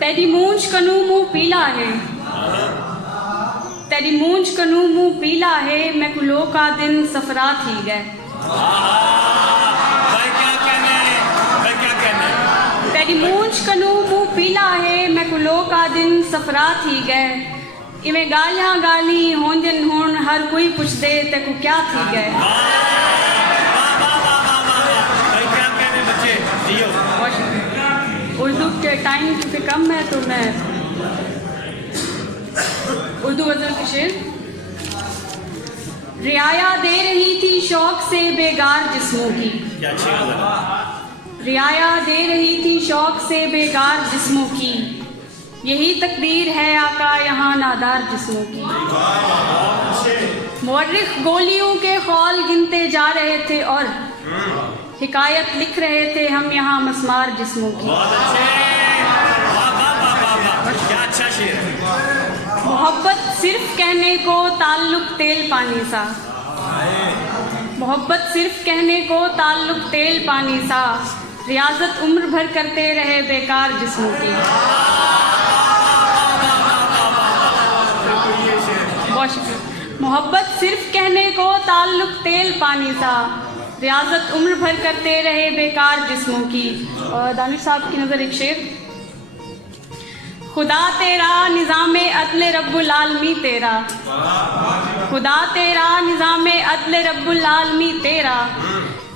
तेरी मूंछ कनू मुंह पीला है, तेरी मूंछ कनू मुंह पीला है, मैं कुलो का दिन सफरा थी गए। भाई क्या कहना है, भाई क्या कहना है? तेरी मूंछ कनू मुंह पीला है, मैं कुलो का दिन सफरा थी गए। इवें गालियां गाली होंजन होन हर कोई पुछ दे तेको क्या थी गए। भाई क्या कहने बच्चे जियो। उर्दू के टाइम क्योंकि कम है तो मैं उर्दू गजल के शेर। रियाया दे रही थी शौक से बेगार जिस्मों की, क्या अच्छी गजल है। रियाया दे रही थी शौक से बेगार जिस्मों की, यही तकदीर है आका यहाँ नादार जिस्मों की। मुअर्रिख गोलियों के खौल गिनते जा रहे थे और हिकायत लिख रहे थे हम यहाँ मस्मार जिस्मों की। बहुत अच्छे, वाह वाह वाह वाह वाह, क्या अच्छा शेर है। मोहब्बत सिर्फ कहने को ताल्लुक तेल पानी सा, मोहब्बत सिर्फ कहने को ताल्लुक तेल पानी सा, रियाजत उम्र भर करते रहे बेकार जिस्मों की। बहुत शुक्रिया। मोहब्बत सिर्फ कहने को ताल्लुक तेल पानी सा, रियाजत उम्र भर करते रहे बेकार जिस्मों की। और दानिश साहब की नज़र एक शेर। खुदा तेरा निज़ामे अदले रब्बुल आलमी तेरा, खुदा तेरा निज़ामे अदले रब्बुल आलमी तेरा,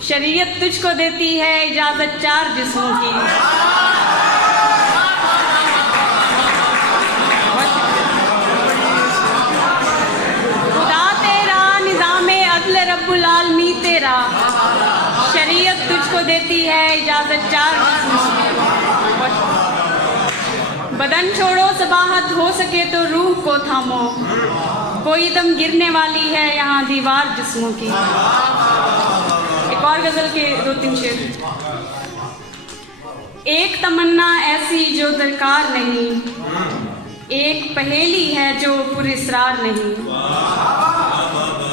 शरीयत तुझको देती है इजाज़त चार जिस्मों की। खुदा तेरा निज़ामे अदले रब्बुल आलमी तेरा, शरीयत तुझको देती है इजाज़त चार जिस्मों की। बदन छोड़ो सबाहत हो सके तो रूह को थामो, कोई दम गिरने वाली है यहाँ दीवार जिस्मों की। एक और गजल के दो तीन शेर। एक तमन्ना ऐसी जो दरकार नहीं, एक पहेली है जो पुरस्रार नहीं,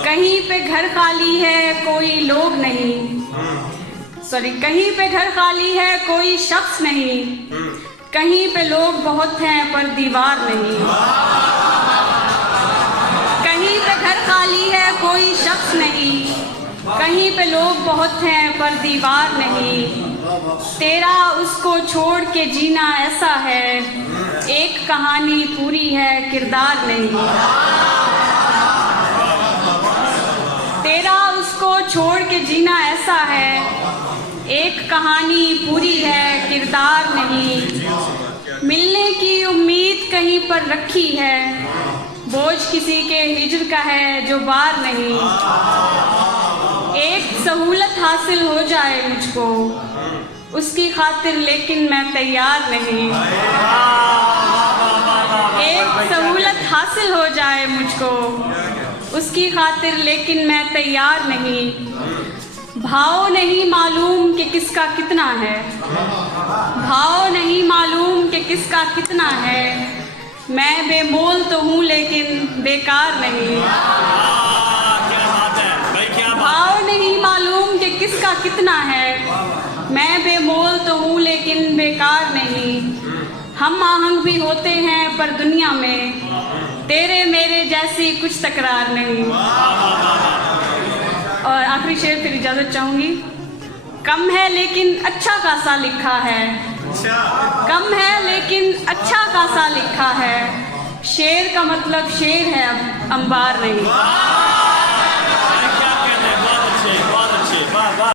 कहीं पे घर खाली है कोई लोग नहीं, सॉरी कहीं पे घर खाली है कोई शख्स नहीं, कहीं पे लोग बहुत हैं पर दीवार नहीं। कहीं पे घर खाली है कोई शख्स नहीं, कहीं पे लोग बहुत हैं पर दीवार नहीं। तेरा उसको छोड़ के जीना ऐसा है, एक कहानी पूरी है किरदार नहीं। तेरा उसको छोड़ के जीना ऐसा है, एक कहानी पूरी है किरदार नहीं। मिलने की उम्मीद कहीं पर रखी है, बोझ किसी के हिज्र का है जो बार नहीं। एक सहूलत हासिल हो जाए मुझको, उसकी खातिर लेकिन मैं तैयार नहीं। एक सहूलत हासिल हो जाए मुझको, उसकी खातिर लेकिन मैं तैयार नहीं। भाव नहीं मालूम कि किसका कितना है, भाव नहीं मालूम कि किसका कितना है, मैं बेमोल तो हूँ लेकिन बेकार नहीं। क्या बात है भाई, क्या बात। भाव नहीं मालूम कि किसका कितना है, मैं बेमोल तो हूँ लेकिन बेकार नहीं। हम आहंग भी होते हैं पर दुनिया में, तेरे मेरे जैसी कुछ तकरार नहीं। और आखिरी शेर फिर इजाज़त चाहूँगी। कम है लेकिन अच्छा खासा लिखा है, कम है लेकिन अच्छा खासा लिखा है, शेर का मतलब शेर है अब अंबार नहीं।